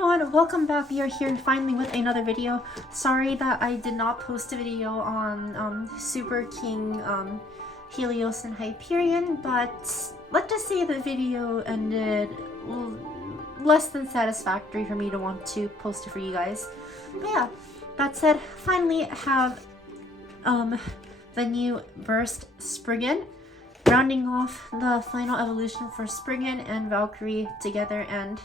everyone, welcome back. We are here finally with another video. Sorry that I did not post a video on Super King Helios and Hyperion, but let's just say the video ended less than satisfactory for me to want to post it for you guys. But yeah, that said, finally have the new Burst Spriggan, rounding off the final evolution for Spriggan and Valkyrie together. And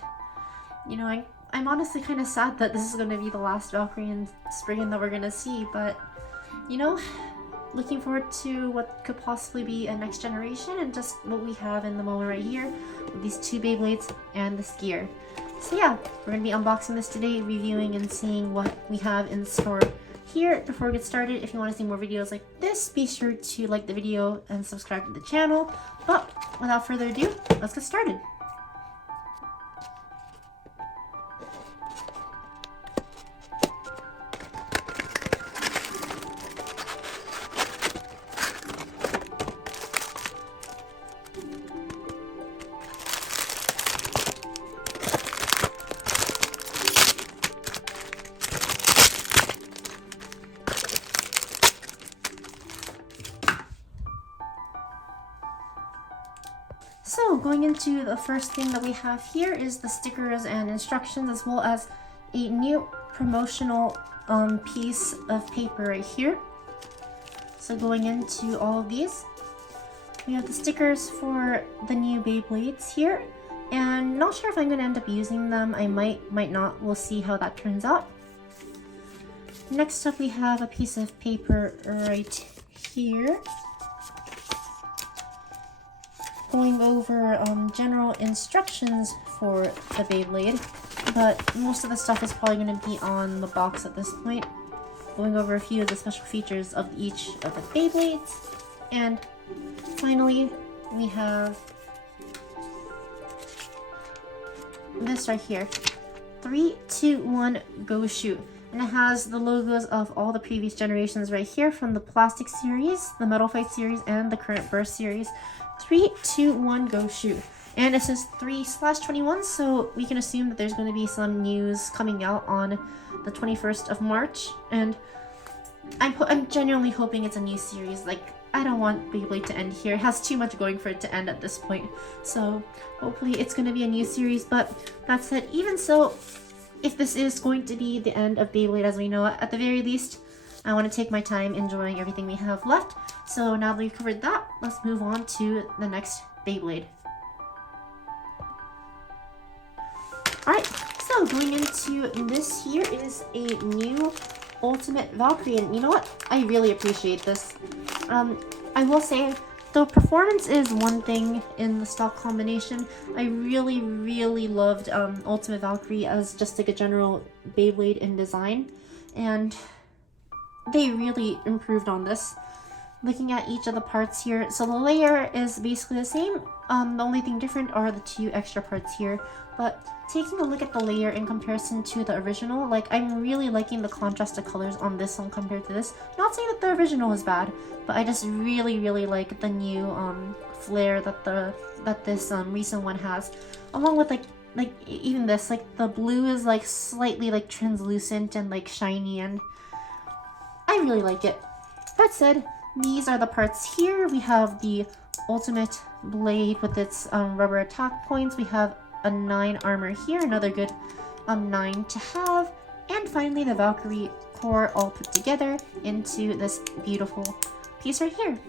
you know, I'm honestly kind of sad that this is going to be the last Valkyrie and Spriggan that we're going to see, but you know, looking forward to what could possibly be a next generation and just what we have in the moment right here with these two Beyblades and this gear. So yeah, we're going to be unboxing this today, reviewing and seeing what we have in store here. Before we get started, if you want to see more videos like this, be sure to like the video and subscribe to the channel. But without further ado, let's get started. So going into the first thing that we have here is the stickers and instructions, as well as a new promotional piece of paper right here. So going into all of these, we have the stickers for the new Beyblades here, and not sure if I'm going to end up using them. I might not. We'll see how that turns out. Next up, we have a piece of paper right here, going over general instructions for the Beyblade, but most of the stuff is probably going to be on the box at this point. Going over a few of the special features of each of the Beyblades, and finally we have this right here, 3, 2, 1, go shoot. And it has the logos of all the previous generations right here, from the Plastic series, the Metal Fight series, and the current Burst series. 3, 2, 1, go shoot. And it says 3/21, so we can assume that there's going to be some news coming out on the 21st of March. And I'm genuinely hoping it's a new series. Like, I don't want Beyblade to end here. It has too much going for it to end at this point. So hopefully it's going to be a new series. But that said, even so, if this is going to be the end of Beyblade as we know it, at the very least, I want to take my time enjoying everything we have left. So now that we've covered that, let's move on to the next Beyblade. Alright, so going into this here is a new Ultimate Valkyrie, and you know what? I really appreciate this. I will say, though performance is one thing in the stock combination, I really loved Ultimate Valkyrie as just like a general Beyblade in design, and they really improved on this. Looking at each of the parts here, so the layer is basically the same. The only thing different are the two extra parts here. But taking a look at the layer in comparison to the original, like, I'm really liking the contrast of colors on this one compared to this. Not saying that the original is bad, but I just really like the new flair that this recent one has, along with like even this, like the blue is like slightly like translucent and like shiny, and I really like it. That said, these are the parts here. We have the Ultimate Blade with its rubber attack points. We have a 9 armor here, another good 9 to have. And finally the Valkyrie core all put together into this beautiful piece right here.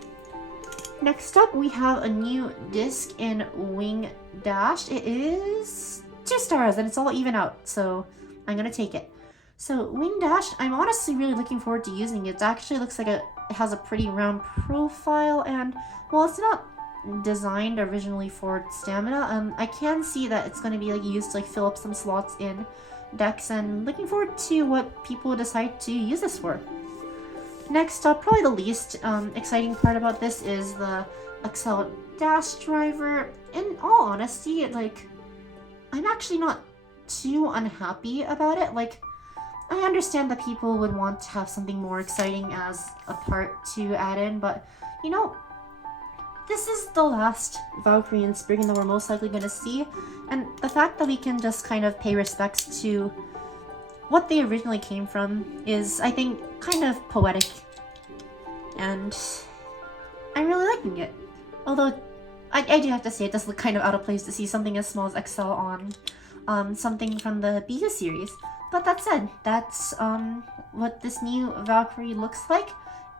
Next up, we have a new disc in Wing Dash. It is 2 stars and it's all even out, so I'm gonna take it. So Wing Dash, I'm honestly really looking forward to using it. It actually looks like it has a pretty round profile, and while it's not designed originally for stamina, I can see that it's going to be like used to like fill up some slots in decks, and looking forward to what people decide to use this for. Next up, probably the least exciting part about this is the Excel Dash driver. In all honesty, like, I'm actually not too unhappy about it. Like, I understand that people would want to have something more exciting as a part to add in, but you know, this is the last Valkyrie and Spriggan that we're most likely going to see, and the fact that we can just kind of pay respects to what they originally came from is, I think, kind of poetic, and I'm really liking it. Although, I do have to say, it does look kind of out of place to see something as small as XL on something from the B2 series. But that said, that's what this new Valkyrie looks like,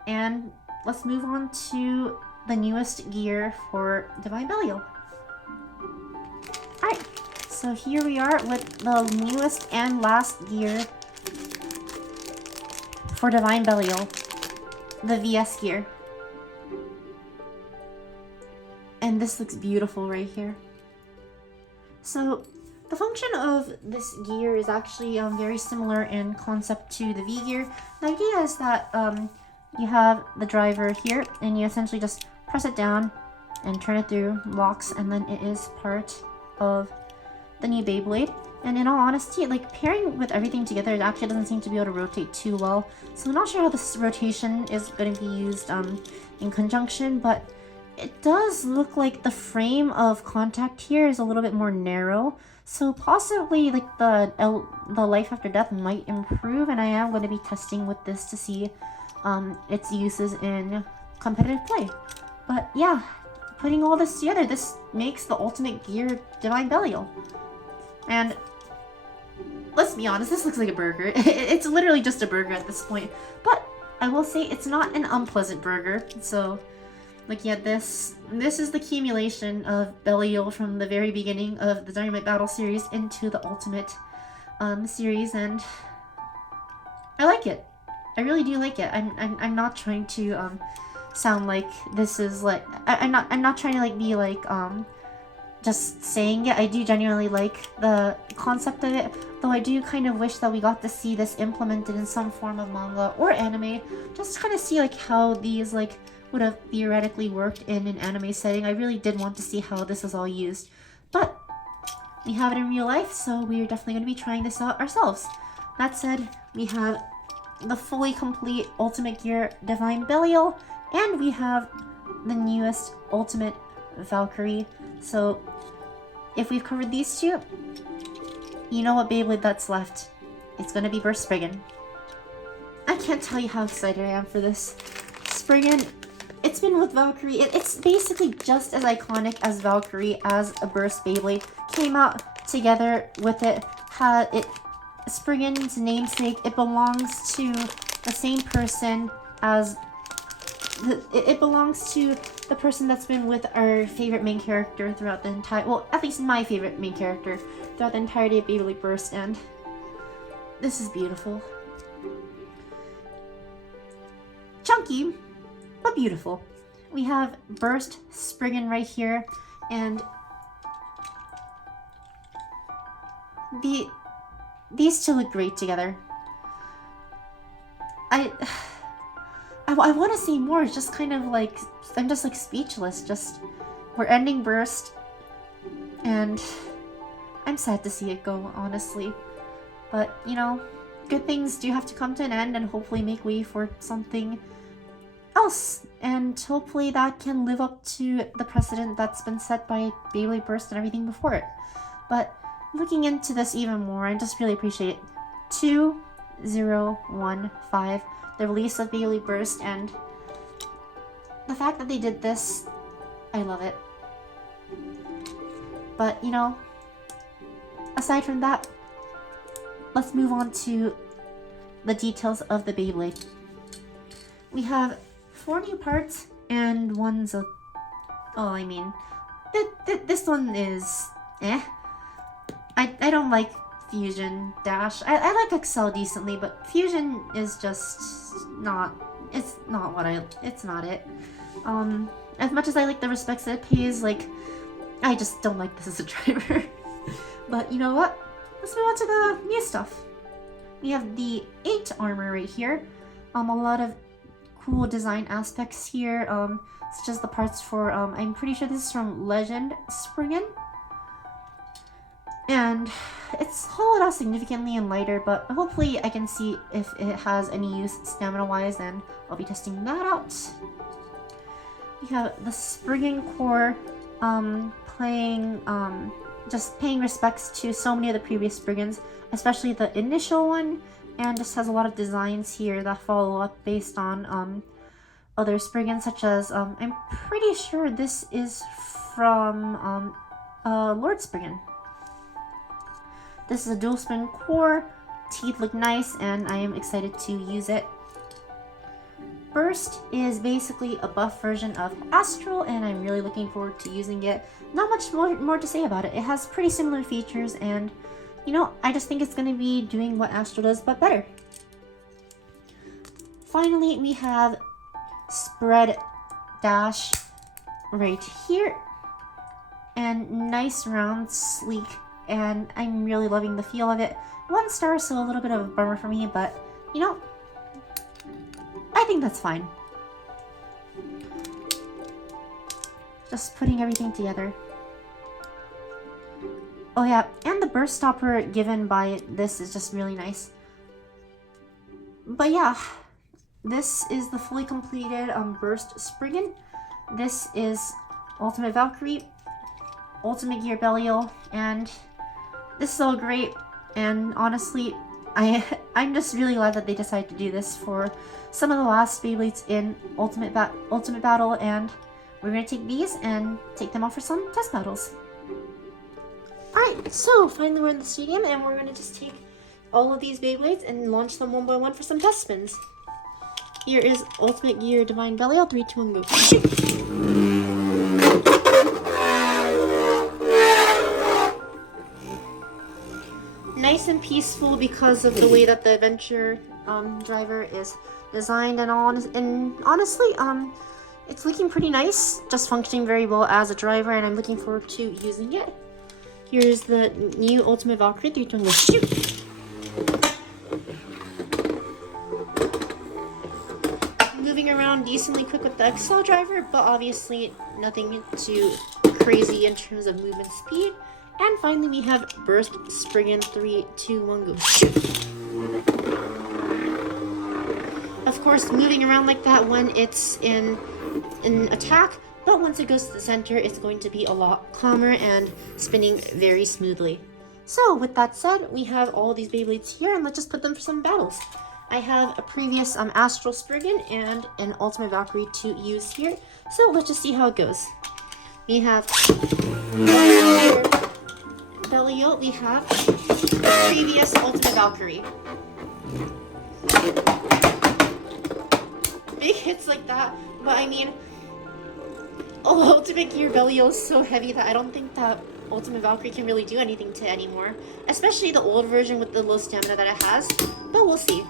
and let's move on to the newest gear for Divine Belial. Alright, so here we are with the newest and last gear for Divine Belial, the VS gear. And this looks beautiful right here. So, the function of this gear is actually very similar in concept to the V gear. The idea is that you have the driver here, and you essentially just press it down and turn it through, locks, and then it is part of the new Beyblade. And in all honesty, like, pairing with everything together, it actually doesn't seem to be able to rotate too well. So I'm not sure how this rotation is going to be used in conjunction, but it does look like the frame of contact here is a little bit more narrow. So possibly, like, the life after death might improve, and I am going to be testing with this to see its uses in competitive play. But yeah, putting all this together, this makes the ultimate gear Divine Belial. And let's be honest, this looks like a burger. It's literally just a burger at this point. But I will say it's not an unpleasant burger. So, like, yeah, this is the accumulation of Belial from the very beginning of the Dynamite Battle series into the Ultimate series, and I like it. I really do like it. I'm not trying to sound like this is like I'm not trying to like be like just saying it. I do genuinely like the concept of it, though I do kind of wish that we got to see this implemented in some form of manga or anime, just to kind of see like how these like would have theoretically worked in an anime setting. I really did want to see how this was all used, but we have it in real life, so we're definitely going to be trying this out ourselves. That said, we have the fully complete Ultimate Gear Divine Belial, and we have the newest Ultimate Valkyrie. So if we've covered these two, you know what Beyblade that's left. It's going to be Burst Spriggan. I can't tell you how excited I am for this. Spriggan, it's been with Valkyrie. It's basically just as iconic as Valkyrie as a Burst Beyblade. Came out together with it. Spriggan's namesake. It belongs to the same person as it belongs to the person that's been with our favorite main character throughout the entire, well, at least my favorite main character throughout the entirety of Beyblade Burst, and this is beautiful. Chunky, but beautiful. We have Burst Spriggan right here, and these two look great together. I want to see more. It's just kind of like, I'm just like speechless. Just, we're ending Burst, and I'm sad to see it go, honestly. But, you know, good things do have to come to an end and hopefully make way for something else. And hopefully that can live up to the precedent that's been set by Beyblade Burst and everything before it. But looking into this even more, I just really appreciate 2015, the release of Beyblade Burst, and the fact that they did this, I love it. But, you know, aside from that, let's move on to the details of the Beyblade. We have 4 new parts, and one's a... Oh, I mean, this one is... eh. I don't like Fusion Dash. I like Excel decently, but Fusion is just not... It's not what it's not it. As much as I like the respects that it pays, like, I just don't like this as a driver. But you know what? Let's move on to the new stuff. We have the 8 armor right here. A lot of cool design aspects here, such as the parts for, I'm pretty sure this is from Legend Spriggan. And it's hollowed out significantly and lighter, but hopefully I can see if it has any use stamina-wise, and I'll be testing that out. We have the Spriggan core just paying respects to so many of the previous Spriggans, especially the initial one, and just has a lot of designs here that follow up based on other Spriggans, such as I'm pretty sure this is from Lord Spriggan. This is a dual spin core. Teeth look nice, and I am excited to use it. Burst is basically a buff version of Astral, and I'm really looking forward to using it. Not much more to say about it. It has pretty similar features, and you know, I just think it's going to be doing what Astral does, but better. Finally, we have Spread Dash right here, and nice, round, sleek, and I'm really loving the feel of it. 1 star, so a little bit of a bummer for me, but you know, I think that's fine. Just putting everything together. Oh yeah, and the burst stopper given by this is just really nice. But yeah, this is the fully completed burst Spriggan. This is Ultimate Valkyrie, Ultimate Gear Belial, and this is all great. And honestly, I'm just really glad that they decided to do this for some of the last Beyblades in Ultimate Battle, and we're going to take these and take them off for some test battles. Alright, so finally we're in the stadium, and we're going to just take all of these Beyblades and launch them one by one for some test spins. Here is Ultimate Gear Divine Belial, 3, 2, 1, go. Nice and peaceful because of the way that the adventure driver is designed, and honestly, it's looking pretty nice, just functioning very well as a driver, and I'm looking forward to using it. Here's the new Ultimate Valkyrie, 3, 2, 1, go, shoot! Moving around decently quick with the Excel driver, but obviously nothing too crazy in terms of movement speed. And finally, we have Burst Spriggan, 3, 2, 1, go, shoot! Of course, moving around like that when it's in attack, but once it goes to the center, it's going to be a lot calmer and spinning very smoothly. So, with that said, we have all these Beyblades here, and let's just put them for some battles. I have a previous Astral Spriggan and an Ultimate Valkyrie to use here, so let's just see how it goes. We have Belial, we have previous Ultimate Valkyrie. Big hits like that, but I mean, Ultimate Gear Belial is so heavy that I don't think that Ultimate Valkyrie can really do anything to it anymore, especially the old version with the low stamina that it has, but we'll see.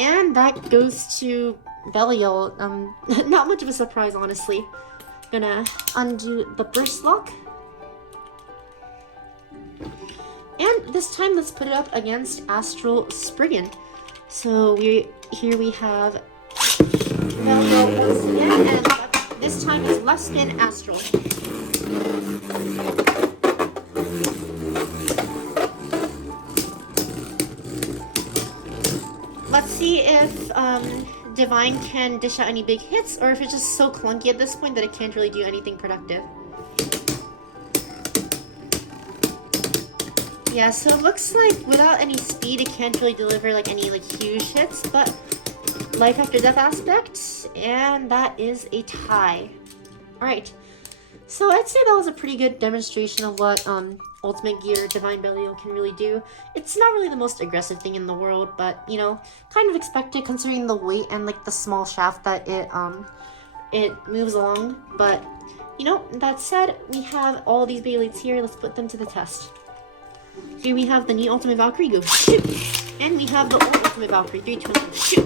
And that goes to Belial. Not much of a surprise, honestly. Gonna undo the burst lock. And this time, let's put it up against Astral Spriggan. So here we have Belial once again, and this time is left spin Astral. Let's see if Divine can dish out any big hits, or if it's just so clunky at this point that it can't really do anything productive. Yeah, so it looks like without any speed, it can't really deliver like any huge hits, but life after death aspect, and that is a tie. Alright, so I'd say that was a pretty good demonstration of what Ultimate Gear Divine Belial can really do. It's not really the most aggressive thing in the world, but you know, kind of expected considering the weight and like the small shaft that it moves along. But you know, that said, we have all these Beyblades here. Let's put them to the test. Here we have the new Ultimate Valkyrie, go shoot! And we have the old Ultimate Valkyrie, 3, 2, 1, shoot!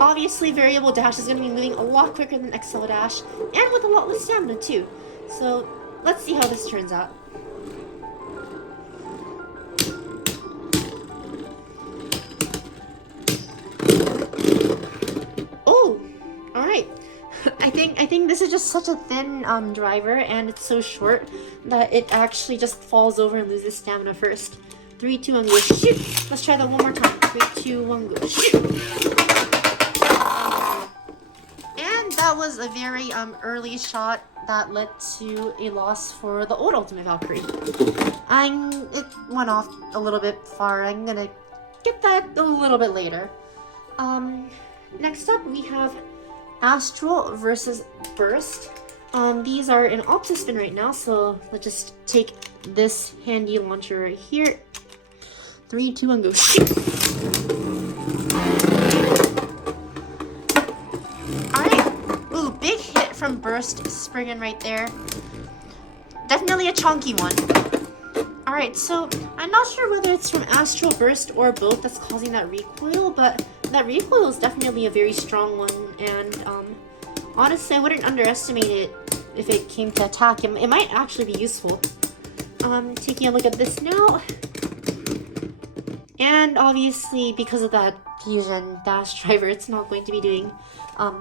Obviously, Variable Dash is going to be moving a lot quicker than Excel Dash, and with a lot less stamina too. So, let's see how this turns out. Oh! Alright. I think think this is just such a thin driver, and it's so short that it actually just falls over and loses stamina first. 3, 2, 1, go shoot! Let's try that one more time. 3, 2, 1, go shoot! And that was a very early shot that led to a loss for the old Ultimate Valkyrie. It went off a little bit far. I'm gonna get that a little bit later. Next up we have Astral versus Burst. These are in Optispin right now, so let's just take this handy launcher right here. 3, 2, 1, go shoot! Alright. Ooh, big hit from Burst Spriggan right there. Definitely a chunky one. Alright, so I'm not sure whether it's from Astral Burst or both that's causing that recoil, but that recoil is definitely a very strong one, and honestly I wouldn't underestimate it if it came to attack. It might actually be useful. Taking a look at this now. And obviously because of that fusion dash driver, it's not going to be doing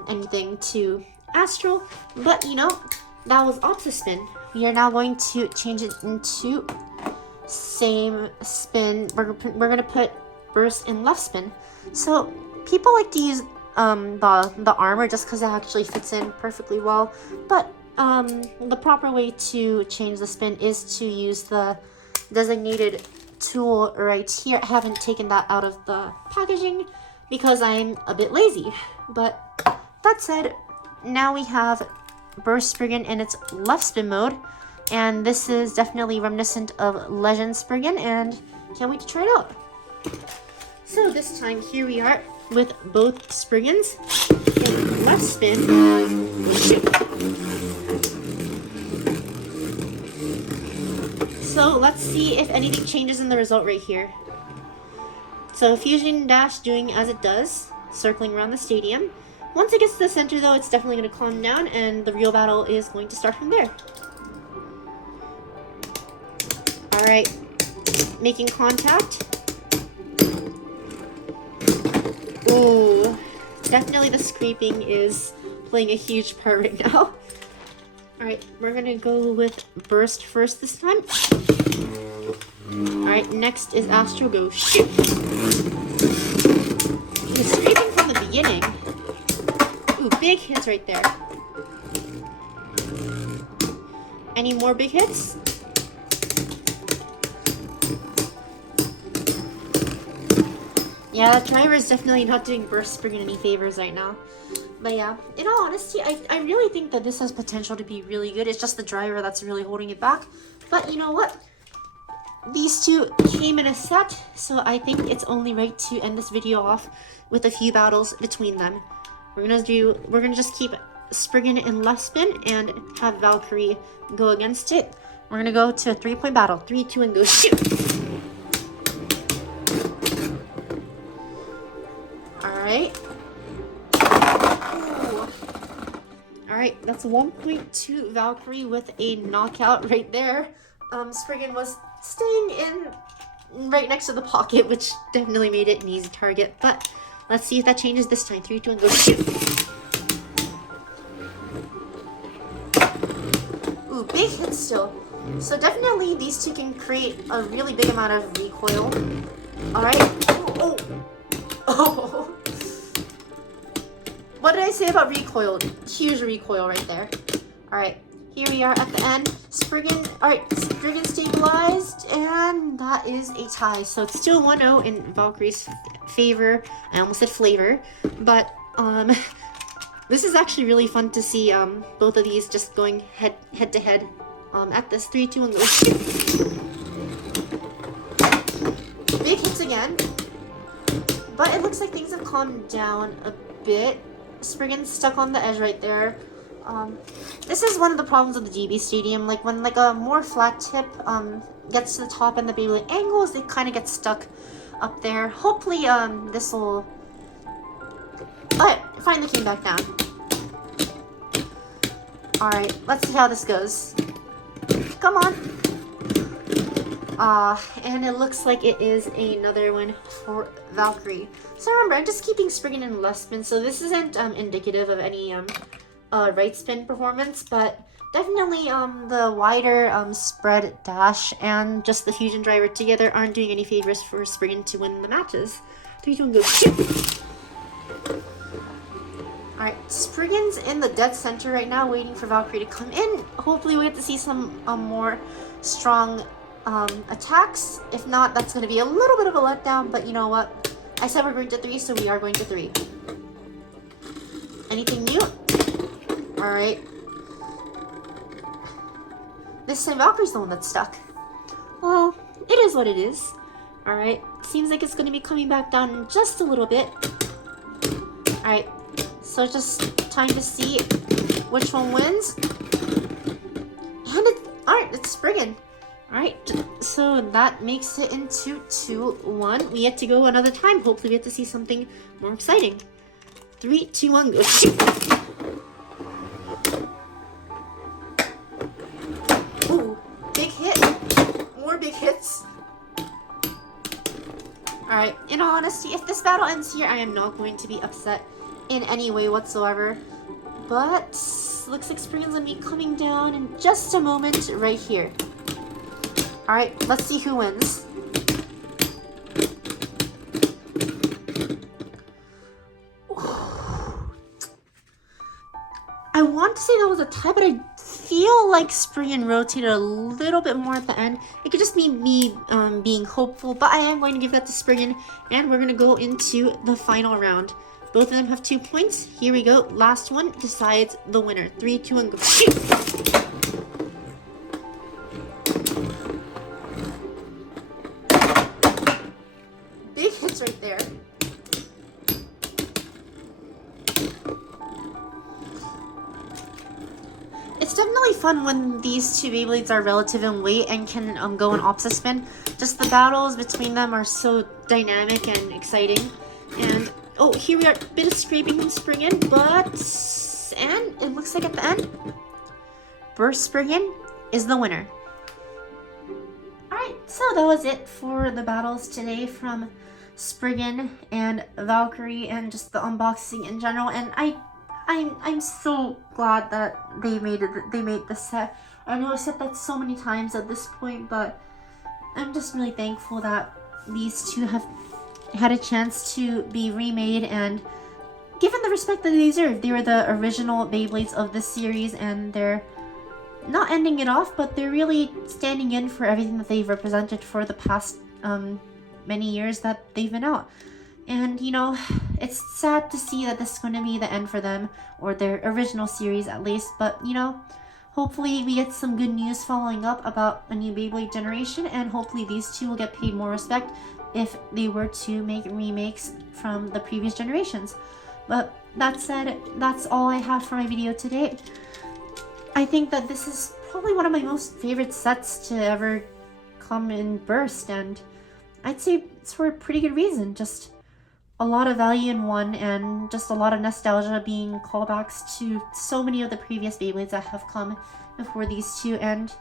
anything to Astral, but you know, that was Optispin. We are now going to change it into same spin. We're gonna put Burst in left spin. So people like to use the armor just because it actually fits in perfectly well, but the proper way to change the spin is to use the designated tool right here. I haven't taken that out of the packaging because I'm a bit lazy, but that said, now we have Burst Spriggan in its left spin mode, and this is definitely reminiscent of Legend Spriggan, and can't wait to try it out. So this time here we are with both Spriggans in left spin. So let's see if anything changes in the result right here. So Fusion Dash doing as it does, circling around the stadium. Once it gets to the center though, it's definitely going to calm down and the real battle is going to start from there. Alright, making contact. Ooh, definitely the scraping is playing a huge part right now. Alright, we're gonna go with Burst first this time. Alright, next is Astral, go shoot! The scraping from the beginning. Ooh, big hits right there. Any more big hits? Yeah, that driver is definitely not doing Burst Spriggan any favors right now. But yeah, in all honesty, I really think that this has potential to be really good. It's just the driver that's really holding it back. But you know what? These two came in a set, so I think it's only right to end this video off with a few battles between them. We're gonna just keep Spriggan in left spin and have Valkyrie go against it. We're gonna go to a 3-point battle. 3, 2, and go shoot! Alright. Alright, that's 1.2 Valkyrie with a knockout right there. Spriggan was staying in right next to the pocket, which definitely made it an easy target. But let's see if that changes this time. 3, 2, and go shoot! Ooh, big hit still. So definitely these two can create a really big amount of recoil. Alright. Oh! Oh! What did I say about recoil? Huge recoil right there. Alright, here we are at the end. Spriggan, alright, Spriggan stabilized, and that is a tie. So it's still 1-0 in Valkyrie's favor. I almost said flavor, but this is actually really fun to see both of these just going head to head at this. 3, 2, and go shoot! Big hits again, but it looks like things have calmed down a bit. Spriggan's stuck on the edge right there. This is one of the problems of the GB Stadium. Like when a more flat tip gets to the top and the Beyblade angles, they kind of get stuck up there. Hopefully this will... Alright, finally came back down. Alright, let's see how this goes. Come on! And it looks like it is another win for Valkyrie. So remember, I'm just keeping Spriggan in left spin, so this isn't indicative of any right spin performance, but definitely the wider spread dash and just the fusion driver together aren't doing any favors for Spriggan to win the matches. 3, 2, 1, go. Alright, Spriggan's in the dead center right now, waiting for Valkyrie to come in. Hopefully we get to see some more strong attacks. If not, that's going to be a little bit of a letdown, but you know what? I said we're going to 3, so we are going to 3. Anything new? Alright. This time Valkyrie's the one that's stuck. Well, it is what it is. Alright, seems like it's going to be coming back down just a little bit. Alright. So just time to see which one wins. And it's Spriggan. Alright, so that makes it into 2-1. We get to go another time. Hopefully we get to see something more exciting. 3, 2, 1, go. Ooh, big hit. More big hits. Alright, in all honesty, if this battle ends here, I am not going to be upset in any way whatsoever, but looks like Spriggan's gonna be coming down in just a moment right here. Alright, let's see who wins. I want to say that was a tie, but I feel like Spriggan rotated a little bit more at the end. It could just be me being hopeful, but I am going to give that to Spriggan, and we're going to go into the final round. Both of them have 2 points. Here we go. Last one decides the winner. 3, 2, 1, go. Big hits right there. It's definitely fun when these two Beyblades are relative in weight and can go in opposite spin. Just the battles between them are so dynamic and exciting. And oh, here we are. Bit of scraping from Spriggan, and it looks like at the end, Burst Spriggan is the winner. Alright, so that was it for the battles today from Spriggan and Valkyrie and just the unboxing in general. And I'm so glad that they made this set. I know I've said that so many times at this point, but I'm just really thankful that these two have had a chance to be remade and given the respect that they deserve. They were the original Beyblades of this series, and they're not ending it off, but they're really standing in for everything that they've represented for the past many years that they've been out. And you know, it's sad to see that this is going to be the end for them, or their original series at least, but you know, hopefully we get some good news following up about a new Beyblade generation, and hopefully these two will get paid more respect if they were to make remakes from the previous generations. But that said, that's all I have for my video today. I think that this is probably one of my most favorite sets to ever come in Burst, and I'd say it's for a pretty good reason. Just a lot of value in one, and just a lot of nostalgia being callbacks to so many of the previous Beyblades that have come before these two. And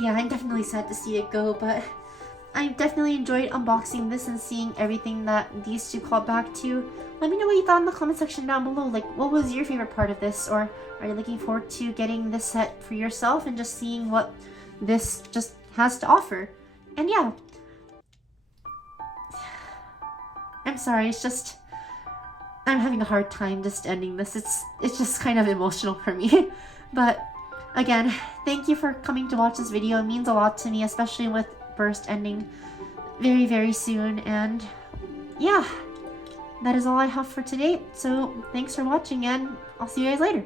yeah, I'm definitely sad to see it go, but I definitely enjoyed unboxing this and seeing everything that these two called back to. Let me know what you thought in the comment section down below. Like, what was your favorite part of this? Or are you looking forward to getting this set for yourself and just seeing what this just has to offer? And yeah, I'm sorry, it's just, I'm having a hard time just ending this. It's just kind of emotional for me. But again, thank you for coming to watch this video. It means a lot to me, especially with Burst ending very, very soon. And yeah, that is all I have for today. So thanks for watching, and I'll see you guys later.